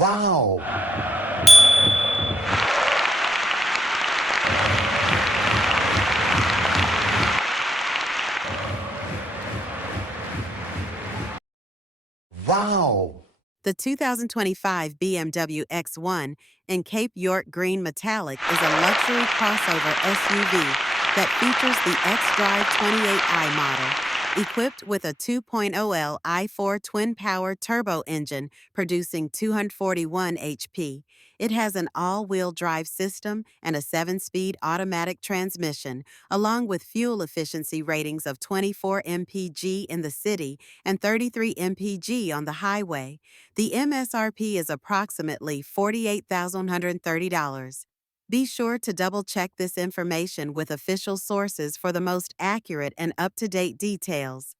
Wow! Wow! The 2025 BMW X1 in Cape York Green Metallic is a luxury crossover SUV that features the xDrive 28i model, equipped with a 2.0L I4 TwinPower turbo engine producing 241 HP. It has an all-wheel drive system and a 7-speed automatic transmission, along with fuel efficiency ratings of 24 mpg in the city and 33 mpg on the highway. The MSRP is approximately $48,130. Be sure to double-check this information with official sources for the most accurate and up-to-date details.